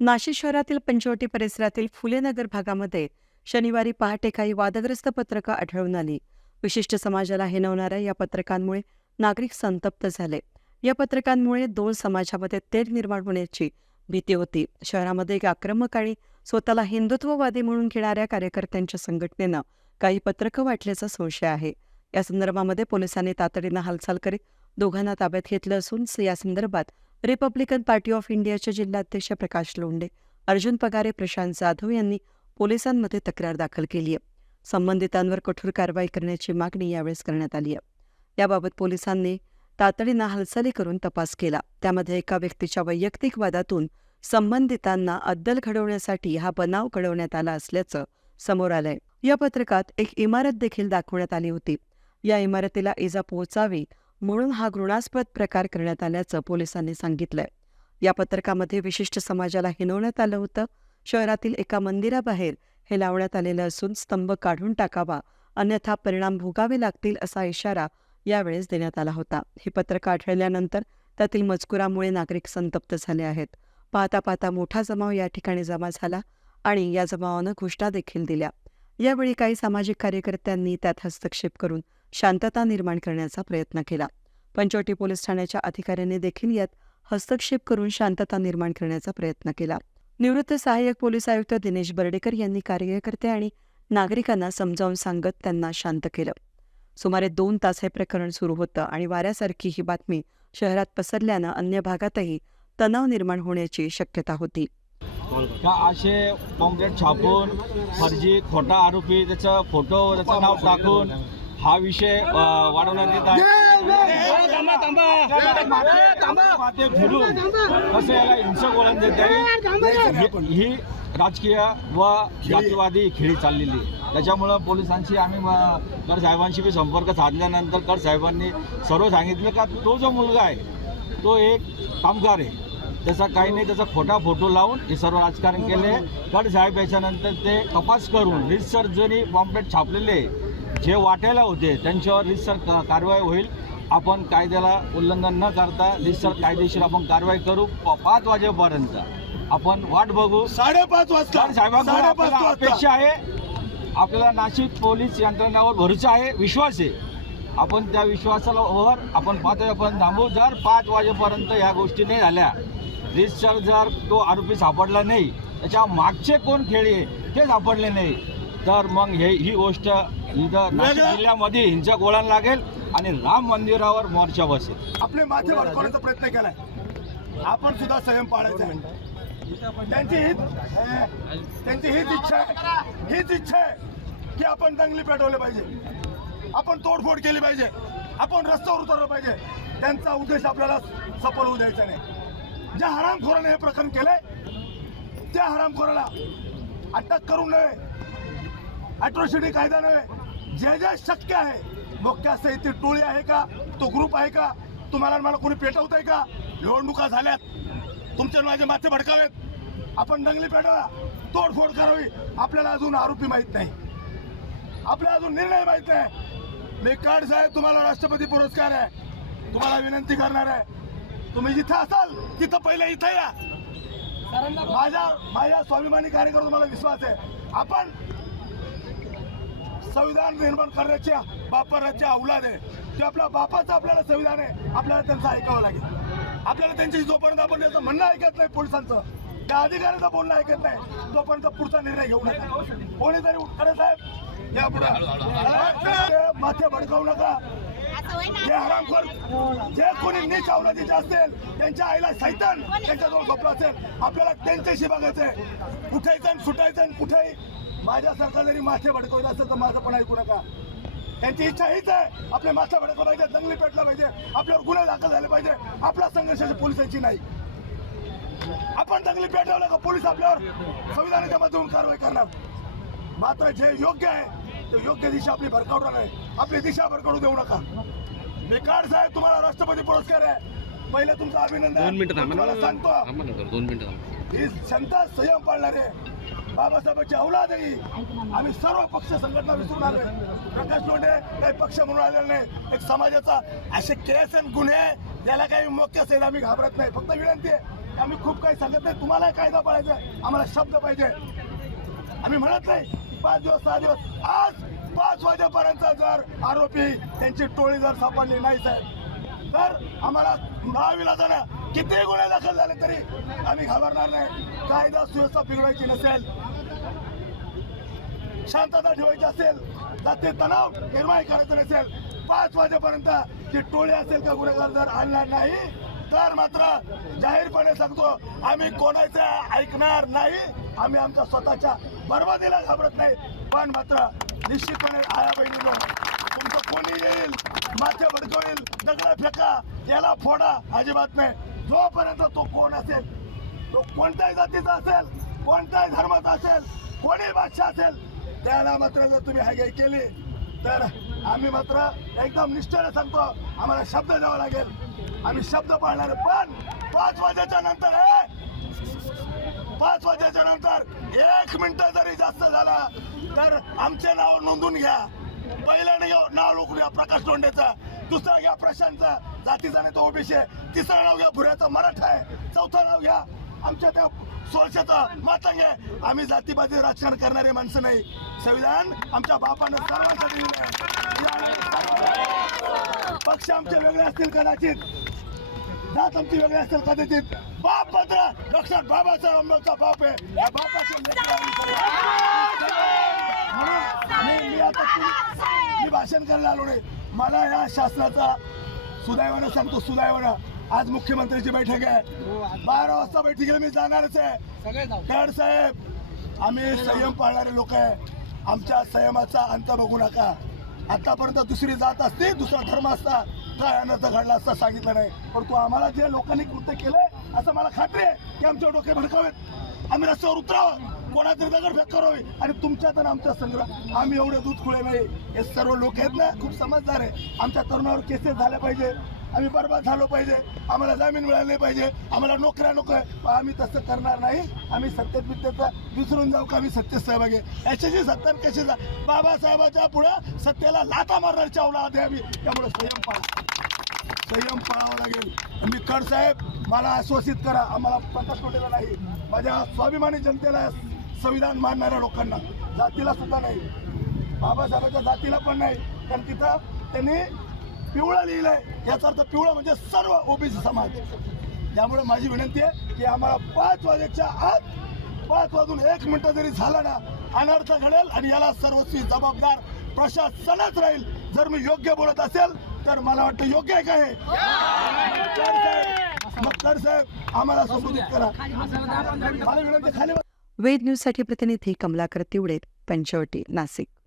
नाशिक शहरातील पंचवटी परिसरातील फुलेनगर भागामध्ये शनिवारी पहाटे काही वादग्रस्त पत्रकं आढळून आली. विशिष्ट समाजाला हिनवणाऱ्या या पत्रकांमुळे नागरिक संतप्त झाले. या पत्रकांमुळे दोन समाजामध्ये तेढ निर्माण होण्याची भीती होती. शहरामध्ये एक आक्रमक आणि स्वतःला हिंदुत्ववादी म्हणून घेणाऱ्या कार्यकर्त्यांच्या संघटनेनं काही पत्रकं वाटल्याचा संशय आहे. या संदर्भामध्ये पोलिसांनी तातडीनं हालचाल करीत दोघांना ताब्यात घेतलं असून या संदर्भात रिपब्लिकन पार्टी ऑफ इंडियाचे जिल्हाध्यक्ष प्रकाश लोंढे अर्जुन पगारे प्रशांत जाधव यांनी पोलिसांमध्ये तक्रार दाखल केली आहे. संबंधितांवर कठोर कारवाई करण्याची मागणी यावेळेस करण्यात आली आहे. याबाबत पोलिसांनी तातडीनं हालचाली करून तपास केला. त्यामध्ये एका व्यक्तीच्या वैयक्तिक वादातून संबंधितांना अद्दल घडवण्यासाठी हा बनाव घडवण्यात आला असल्याचं समोर आलंय. या पत्रकात एक इमारत देखील दाखवण्यात आली होती. या इमारतीला इजा पोहोचावी म्हणून हा घृणास्पद प्रकार करण्यात आल्याचं पोलिसांनी सांगितलंय. या पत्रकामध्ये विशिष्ट समाजाला हिनवण्यात आलं होतं. शहरातील एका मंदिराबाहेर हे लावण्यात आलेलं असून स्तंभ काढून टाकावा अन्यथा परिणाम भोगावे लागतील असा इशारा यावेळेस देण्यात आला होता. ही पत्रकं आढळल्यानंतर त्यातील मजकुरामुळे नागरिक संतप्त झाले आहेत. पाहता पाहता मोठा जमाव या ठिकाणी जमा झाला आणि या जमावानं घोषणा देखील दिल्या. यावेळी काही सामाजिक कार्यकर्त्यांनी त्यात हस्तक्षेप करून शांतता निर्माण करण्याचा प्रयत्न केला. पंचवटी पोलीस ठाण्याच्या अधिकाऱ्यांनी देखील यात हस्तक्षेप करून शांतता निर्माण करण्याचा प्रयत्न केला. निवृत्त सहाय्यक पोलीस आयुक्त दिनेश बर्डेकर यांनी कार्यकर्ते आणि नागरिकांना समजावून सांगत त्यांना शांत केलं. सुमारे दोन तास हे प्रकरण सुरू होतं आणि वाऱ्यासारखी ही बातमी शहरात पसरल्यानं अन्य भागातही तणाव निर्माण होण्याची शक्यता होती. का असे पॉम्पलेट छापून फर्जी खोटा आरोपी त्याचा फोटो त्याचं नाव टाकून हा विषय वाढवण्यात येत आहे. कसं याला हिंसक वळण देत आहे. ही- राजकीय व जातीवादी खेळी चाललेली आहे. त्याच्यामुळं पोलिसांशी आम्ही कर साहेबांशी बी संपर्क साधल्यानंतर कर साहेबांनी सर्व सांगितलं का तो जो मुलगा आहे तो एक कामगार आहे. त्याचा काही नाही त्याचा खोटा फोटो लावून हे सर्व राजकारण केले गड साहेब याच्यानंतर ते तपास करून रितसर जरी पॉम्पलेट छापलेले जे वाटायला होते त्यांच्यावर रितसर कारवाई होईल. आपण कायद्याला उल्लंघन न करता रितसर कायदेशीर आपण कारवाई करू पाच वाजेपर्यंत. आपण वाट बघू. साडेपाच वाजता. वाजता. अपेक्षा आहे. आपल्याला नाशिक पोलीस यंत्रणेवर भरोसा आहे विश्वास आहे. आपण त्या विश्वासाला वर आपण पाच वाजेपर्यंत थांबू. जर पाच वाजेपर्यंत ह्या गोष्टी नाही झाल्या रितसर जर तो आरोपी सापडला नाही त्याच्या मागचे कोण खेळी आहे ते सापडले नाही. तर मग हे ही गोष्ट इथं नाशिक जिल्ह्यामध्ये हिंसक वळण लागेल आणि राम मंदिरावर मोर्चा बसेल. आपले माथे वाढवण्याचा प्रयत्न केलाय? आपण सुद्धा संयम पाळायचा आहे. त्यांची हीच त्यांची हीच इच्छा आहे. हीच इच्छा आहे की आपण दंगली पेटवले पाहिजे. आपण तोडफोड केली पाहिजे. आपण रस्त्यावर उतरलं पाहिजे. त्यांचा उद्देश आपल्याला सफल होऊ द्यायचा नाही. ज्या हरामखोराने हे प्रकरण केलंय त्या हरामखोराला अटक करू नये. अॅट्रॉसिटी कायदा नव्हे जे जे शक्य आहे मोक्या ती टोळी आहे का तो ग्रुप आहे का तुम्हाला मला कोणी पेटवत आहे का? निवडणुका झाल्यात. तुमचे माझे माथे भडकावेत. आपण दंगली पेटवा तोडफोड करावी. आपल्याला अजून आरोपी माहीत नाही. आपल्याला अजून निर्णय माहीत नाही. मी काड साहेब तुम्हाला राष्ट्रपती पुरस्कार आहे. तुम्हाला विनंती करणार आहे. तुम्ही जिथं असाल तिथं पहिले इथं या. माझ्या माझ्या स्वाभिमानी कार्यक्रम मला विश्वास आहे. आपण संविधान निर्माण करण्याच्या बापाराच्या औलाद आहे. ते आपल्या बापाचं आपल्याला संविधान आहे आपल्याला त्यांचं ऐकावं लागेल. आपल्याला त्यांची जोपर्यंत आपण त्याचं म्हणणं ऐकत नाही पोलिसांचं त्या अधिकाऱ्याचं बोलणं ऐकत नाही तोपर्यंत पुढचा निर्णय घेऊ नका. कोणीतरी उत्तरे साहेब? या पुढे. माथे भडकावू नका. जे हरामखोर जे कोणी नीच अवलादीचे असतील त्यांच्या आईला सैतान त्यांच्याजवळ झोपला असेल आपल्याला त्यांच्याशी बघायचं आहे कुठेही सुटायचं आणि कुठेही माझ्यासारखा जरी माथे भडकवत असेल तर माझं पण ऐकू नका. त्यांची इच्छा हीच आहे. आपले माथा भडकलं पाहिजे दंगली पेटला पाहिजे आपल्यावर गुन्हे दाखल झाले पाहिजे. आपला संघर्षाची पोलिसांची नाही. आपण दंगली पेटवलं का पोलीस आपल्यावर संविधानाच्या मधून कारवाई करणार? मात्र जे योग्य आहे ते योग्य दिशा आपली भरकावणार नाही आपली दिशा भरकावू देऊ नका. बेकार साहेब तुम्हाला राष्ट्रपती पुरस्कार आहे. पहिले तुमचं अभिनंदन. सांगतो. ही जनता संयम पाळणारे. बाबासाहेबांची औलाद आहे. आम्ही सर्व पक्ष संघटना विसरून आलो प्रकाश लोंढे काही पक्ष म्हणून आलेला नाही. एक समाजाचा असे केस आणि गुन्हे याला काही मोक्य असेल आम्ही घाबरत नाही. फक्त विनंती आहे आम्ही खूप काही सांगत नाही. तुम्हाला कायदा पाळायचा आहे. आम्हाला शब्द पाहिजे. आम्ही म्हणत नाही पाच दिवस सहा दिवस आज पाच वाजेपर्यंत जर आरोपी त्यांची टोळी जर सापडली नाही साहेब तर आम्हाला नाविलाजानं किती गुन्हे दाखल झाले तरी आम्ही घाबरणार नाही. कायदा सुव्यवस्था बिघडवायची नसेल शांतता ठेवायची असेल तर ते तणाव निर्माण करायचं नसेल पाच वाजेपर्यंत ती टोळी असेल का गुन्हेगार जर आणणार नाही तर मात्र जाहीरपणे सांगतो आम्ही कोणाचं ऐकणार नाही आम्ही आमच्या स्वतःच्या बर्बादीला घाबरत नाही पण मात्र निश्चितपणे आया बहिणीनो तुमचं कोणी येईल माथे भडकवेल दगडा फेका याला फोडा अजिबात नाही. जोपर्यंत तो कोण असेल तो कोणत्याही जातीचा असेल कोणत्याही धर्माचा असेल कोणी भाषा असेल त्याला मात्र जर तुम्ही हायगाई केली तर आम्ही मात्र एकदम निष्ठेने सांगतो आम्हाला शब्द द्यावा लागेल. आम्ही शब्द पाळणार पण पाच वाजेच्या नंतर पाच वाजेच्या नंतर एक मिनिट जरी जास्त झाला तर आमचे नाव नोंदून घ्या. पहिल्याने घ्या- नाव लोकूया प्रकाश लोंढेचं दुसरं घ्या प्रशांतचा जातीचा नाही तो ओबीसी आहे. तिसरं नाव घ्या भुऱ्याचा मराठा आहे. चौथं नाव घ्या आमच्या त्या सोळशाचं मातंग आम्ही जातीपाती राजकारण करणारे माणसं नाही. संविधान आमच्या बापानं सर्वांसाठी दिलं आहे. पक्ष आमचे वेगळे असतील कदाचित. जात आमची वेगळी असेल कदाचित. बाप मात्र डॉक्टर बाबासाहेब आंबेडकर बाप आहे. या बापाचे मी आता मी भाषण करायला आलो नाही. मला या शासनाचा सुदैवानं सांगतो सुदैवानं. आज मुख्यमंत्र्यांची बैठक आहे. बारा वाजता बैठकीला मी जाणारच आहे. खैर साहेब आम्ही संयम पाळणारे लोक आहे. आमच्या संयमाचा अंत बघू नका. आतापर्यंत दुसरी जात असते दुसरा धर्म असता काय अनर्थ घडला असता सांगितलं नाही. परंतु आम्हाला जे लोकांनी कृत्य केलंय असं मला खात्री आहे की आमच्या डोके भडकावेत. आम्ही रस्त्यावर उतरावं. कोणातरी दगड करावी. आणि तुमच्यात आणि आमच्या संग्रह आम्ही एवढे दूध खुळे नाही. हे सर्व लोक आहेत ना खूप समजदार आहे. आमच्या तरुणावर केसेस झाल्या पाहिजे. आम्ही बरबाद झालो पाहिजे. आम्हाला जामीन मिळाली नाही पाहिजे. आम्हाला नोकऱ्या नको आहे. आम्ही तसं करणार नाही. आम्ही सत्तेत बित्तेचा विसरून जाऊ का? आम्ही सत्तेत सहभागी आहे. याच्याशी सत्ता कशी जा बाबासाहेबाच्या पुढं सत्तेला लाथा मारण्याच्या औलाद आहे आम्ही. त्यामुळे संयम पाळा संयम पाळावा लागेल. मी कड साहेब मला आश्वासित करा. आम्हाला पत्ता तोटेला नाही. माझ्या स्वाभिमानी जनतेला संविधान मानणाऱ्या लोकांना. जातीला सुद्धा नाही. बाबासाहेबांच्या जातीला पण नाही. कारण तिथं त्यांनी पिवळं लिहिलंय. याचा अर्थ पिवळं म्हणजे सर्व ओबीसी समाज. त्यामुळे माझी विनंती आहे की आम्हाला पाच वाजेच्या आत पाच वाजून एक मिनिटं जरी झाला ना अनर्थ घडेल आणि याला सर्वस्वी जबाबदार प्रशासनच राहील. जर मी योग्य बोलत असेल तर मला वाटतं योग्य आहे काय मक्कर साहेब आम्हाला संबोधित करा. मला विनंती खाली वेद न्यूजसाठी प्रतिनिधी कमलाकर तिवडे पंचवटी नाशिक.